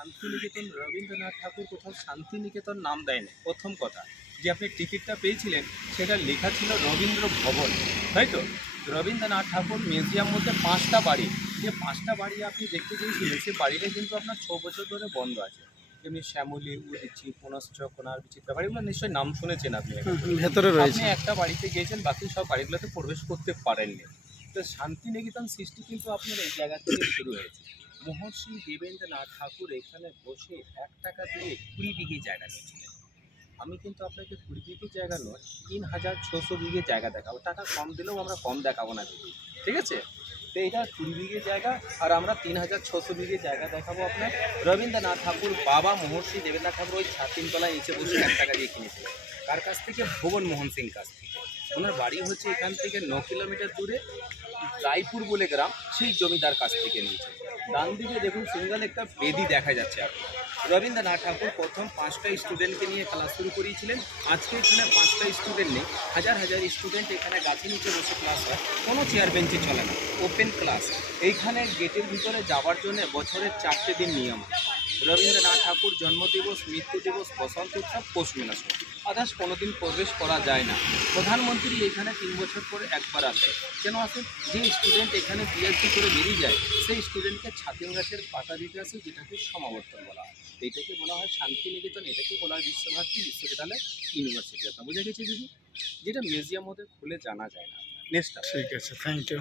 শান্তিনিকেতন রবীন্দ্রনাথ ঠাকুর কোথাও শান্তিনিকেতন নাম দেয়নি। প্রথম কথা যে আপনি টিকিটটা পেয়েছিলেন সেটা লেখা ছিল রবীন্দ্র ভবন, তাই তো? রবীন্দ্রনাথ ঠাকুর মিউজিয়াম মধ্যে 5টা বাড়ি, যে 5টা বাড়ি আপনি দেখতে চেয়েছিলেন সে বাড়িটা কিন্তু আপনার 6 বছর ধরে বন্ধ আছে। যেমনি শ্যামলী, উদীচী, পুনশ্চ, কোনার, বিচিত্রা বাড়িগুলো নিশ্চয়ই নাম শুনেছেন আপনি। ভেতরে আপনি রয়েছে। একটা বাড়িতে গিয়েছেন, বাকি সব বাড়িগুলোতে প্রবেশ করতে পারেননি। তো শান্তিনিকেতন সৃষ্টি কিন্তু আপনার এই জায়গা থেকে শুরু হয়েছে। মহর্ষি দেবেন্দ্রনাথ ঠাকুর এখানে বসে 1 টাকা দিয়ে 20 বিঘে জায়গা নিয়েছিলেন। আমি কিন্তু আপনাকে 20 বিঘে জায়গা নয়, 3600 বিঘে জায়গা দেখাবো। টাকা কম দিলেও আমরা কম দেখাবো না দিদি, ঠিক আছে? তো এটা 20 বিঘে জায়গা, আর আমরা 3600 বিঘে জায়গা দেখাবো আপনার। রবীন্দ্রনাথ ঠাকুর বাবা মহর্ষি দেবেন্দ্রনাথ ঠাকুর ওই ছাতিম তলায় নিচে বসে 1 টাকা দিয়ে কিনেছিলেন। কার কাছ থেকে? ভুবন মোহন সিং কাছ থেকে। ওনার বাড়ি হচ্ছে এখান থেকে 9 কিলোমিটার দূরে, রায়পুর বলে গ্রাম, সেই জমিদার কাছ থেকে নিয়েছে। ডান দিকে দেখুন সিঙ্গেল একটা বেদি দেখা যাচ্ছে আপনার। রবীন্দ্রনাথ ঠাকুর প্রথম 5টা স্টুডেন্টকে নিয়ে ক্লাস শুরু করিয়েছিলেন। আজকে এখানে 5টা স্টুডেন্ট নেই, হাজার হাজার স্টুডেন্ট এখানে গাছের নিচে বসে ক্লাস হয়। কোনো চেয়ার বেঞ্চে চলে না, ওপেন ক্লাস। এইখানে গেটের ভিতরে যাওয়ার জন্য বছরের 4টে দিন নিয়ম আছে। রবীন্দ্রনাথ ঠাকুর জন্মদিবস, মৃত্যু দিবস, বসন্ত উৎসব, পৌষ মেলা সময়, আদার্স কোনোদিন প্রবেশ করা যায় না। প্রধানমন্ত্রী এখানে 3 বছর পরে একবার আসে। কেন আসেন? যে স্টুডেন্ট এখানে পিএইচডি করে বেরিয়ে যায় সেই স্টুডেন্টকে ছাতিম গাছের পাতা দিতে আসে, যেটাকে সমাবর্তন বলা হয়। এইটাকে বলা হয় শান্তিনিকেতন, এটাকে বলা হয় বিশ্বভারতী বিশ্ববিদ্যালয় ইউনিভার্সিটি। আপনার বুঝে গেছে দিদি? যেটা মিউজিয়াম ওদের খুলে জানা যায় না। নেক্সট। ঠিক আছে, থ্যাংক ইউ।